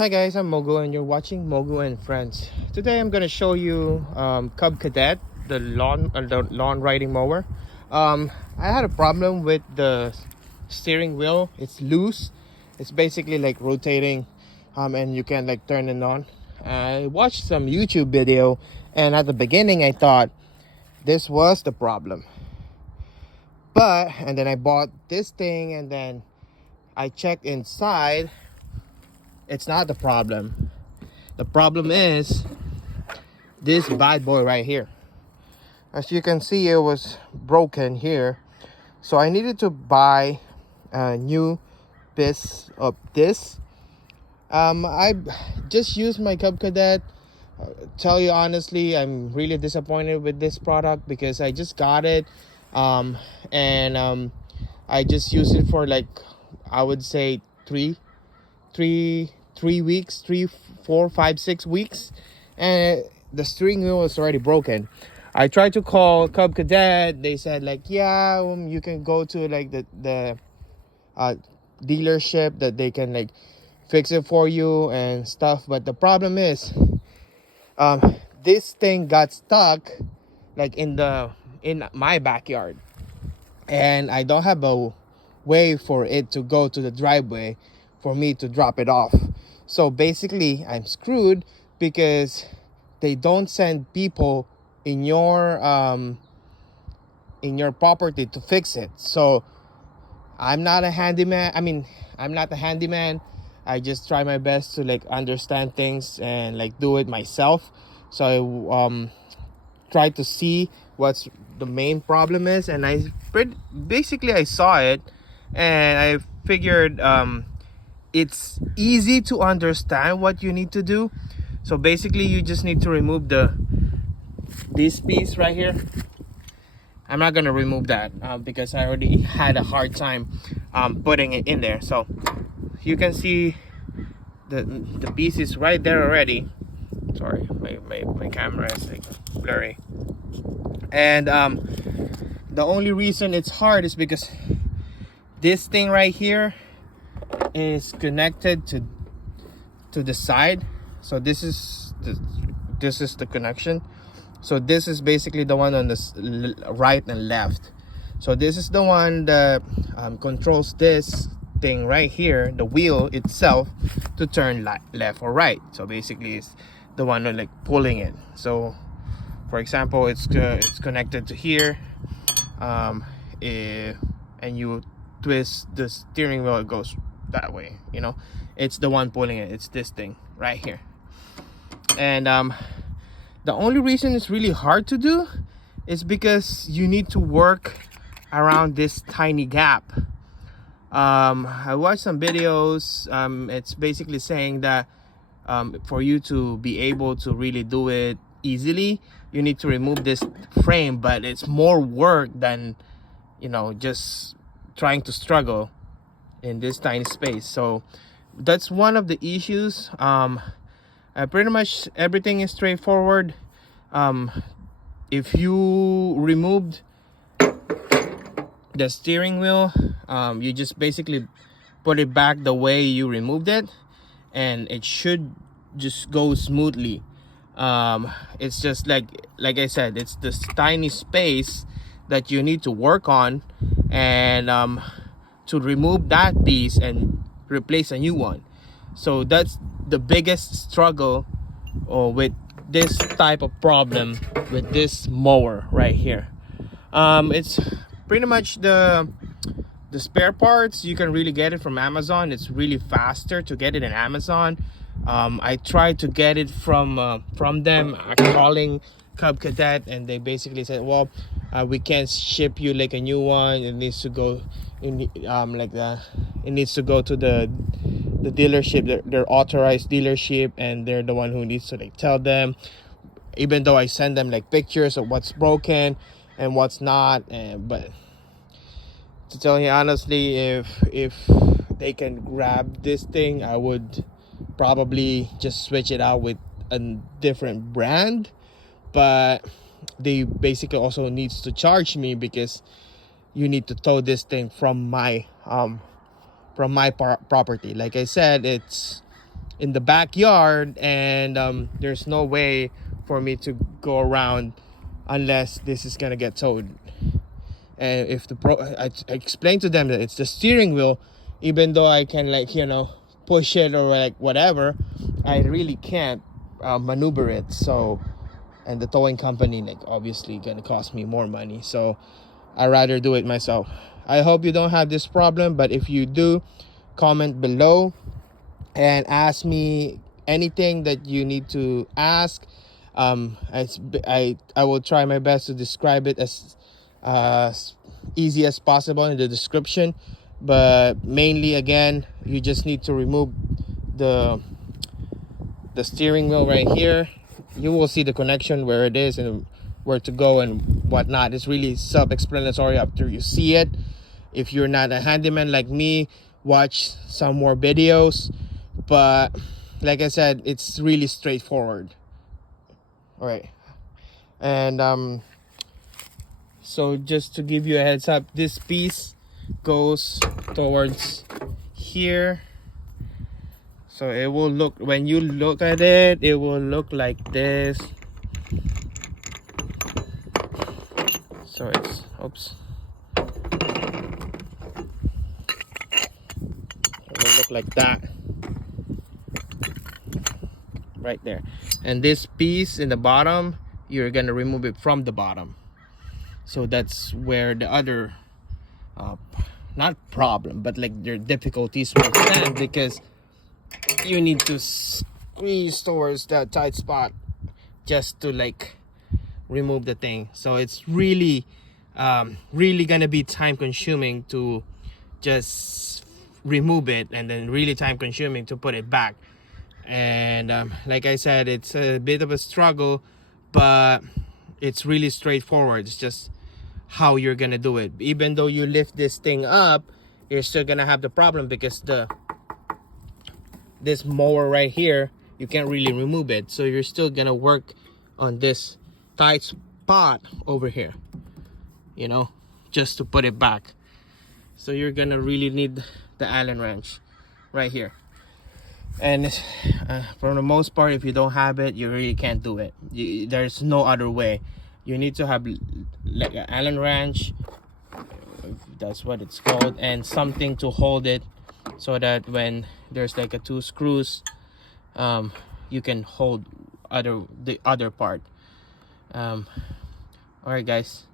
Hi guys, I'm Mogu and you're watching Mogu and Friends. Today I'm gonna show you Cadet, the lawn riding mower. I had a problem with the steering wheel. It's loose. It's basically like rotating, and you can like turn it on. I watched some YouTube video, and at the beginning I thought this was the problem. And then I bought this thing, and then I checked inside. It's not the problem. The problem is this bad boy right here. As you can see, it was broken here, so I needed to buy a new piece of this. I just used my Cub Cadet. Tell you honestly, I'm really disappointed with this product because I just got it, and I just used it for like, I would say three weeks, 3, 4, 5, 6 weeks, and the steering wheel was already broken. I tried to call Cub Cadet. They said like, yeah, you can go to like the dealership that they can like fix it for you and stuff. But the problem is, this thing got stuck like in my backyard, and I don't have a way for it to go to the driveway for me to drop it off. So basically I'm screwed because they don't send people in your property to fix it. So I'm not a handyman. I'm not a handyman. I just try my best to like understand things and like do it myself. So I try to see what's the main problem is, and I saw it, and I figured it's easy to understand what you need to do. So basically you just need to remove this piece right here. I'm not gonna remove that because I already had a hard time putting it in there. So you can see the piece is right there already. Sorry, my camera is like blurry. And the only reason it's hard is because this thing right here is connected to the side. So this is the connection. So this is basically the one on the right and left. So this is the one that controls this thing right here, the wheel itself, to turn left or right. So basically it's the one like pulling it. So for example, it's connected to here, and you twist the steering wheel, it goes that way. It's the one pulling it. It's this thing right here. And the only reason it's really hard to do is because you need to work around this tiny gap. I watched some videos. It's basically saying that for you to be able to really do it easily, you need to remove this frame, but it's more work than just trying to struggle in this tiny space. So that's one of the issues. Pretty much everything is straightforward. If you removed the steering wheel, you just basically put it back the way you removed it, and it should just go smoothly. It's just like I said, it's this tiny space that you need to work on, and to remove that piece and replace a new one. So that's the biggest struggle with this type of problem with this mower right here. It's pretty much the spare parts, you can really get it from Amazon. It's really faster to get it in Amazon. I tried to get it from them, calling Cub Cadet, and they basically said, well, we can't ship you like a new one. It needs to go it needs to go to the dealership, their authorized dealership, and they're the one who needs to like tell them. Even though I send them like pictures of what's broken and what's not, but to tell you honestly, if they can grab this thing, I would probably just switch it out with a different brand. But they basically also needs to charge me because you need to tow this thing from my property. Like I said, it's in the backyard, and there's no way for me to go around unless this is gonna get towed. And if I explained to them that it's the steering wheel, even though I can, like, push it or like whatever, I really can't maneuver it. So, and the towing company, like, obviously gonna cost me more money, so I rather do it myself. I hope you don't have this problem, but if you do, comment below and ask me anything that you need to ask. I will try my best to describe it as easy as possible in the description, but mainly, again, you just need to remove the steering wheel right here. You will see the connection, where it is and where to go and whatnot. It's really self-explanatory after you see it. If you're not a handyman like me, watch some more videos, but like I said, it's really straightforward. All right. And so just to give you a heads up, this piece goes towards here. So it will look, when you look at it, it will look like this. So it's, oops. It will look like that. Right there. And this piece in the bottom, you're gonna remove it from the bottom. So that's where the other, not problem, but like their difficulties will stand, because you need to squeeze towards that tight spot just to like remove the thing. So it's really really gonna be time consuming to just remove it, and then really time consuming to put it back. And like I said, it's a bit of a struggle, but it's really straightforward. It's just how you're gonna do it. Even though you lift this thing up, you're still gonna have the problem, because this mower right here, you can't really remove it. So you're still gonna work on this tight spot over here, just to put it back. So you're gonna really need the Allen wrench right here. And for the most part, if you don't have it, you really can't do it. There's no other way. You need to have like an Allen wrench, that's what it's called, and something to hold it, so that when there's like a 2 screws, you can hold the other part. All right, guys.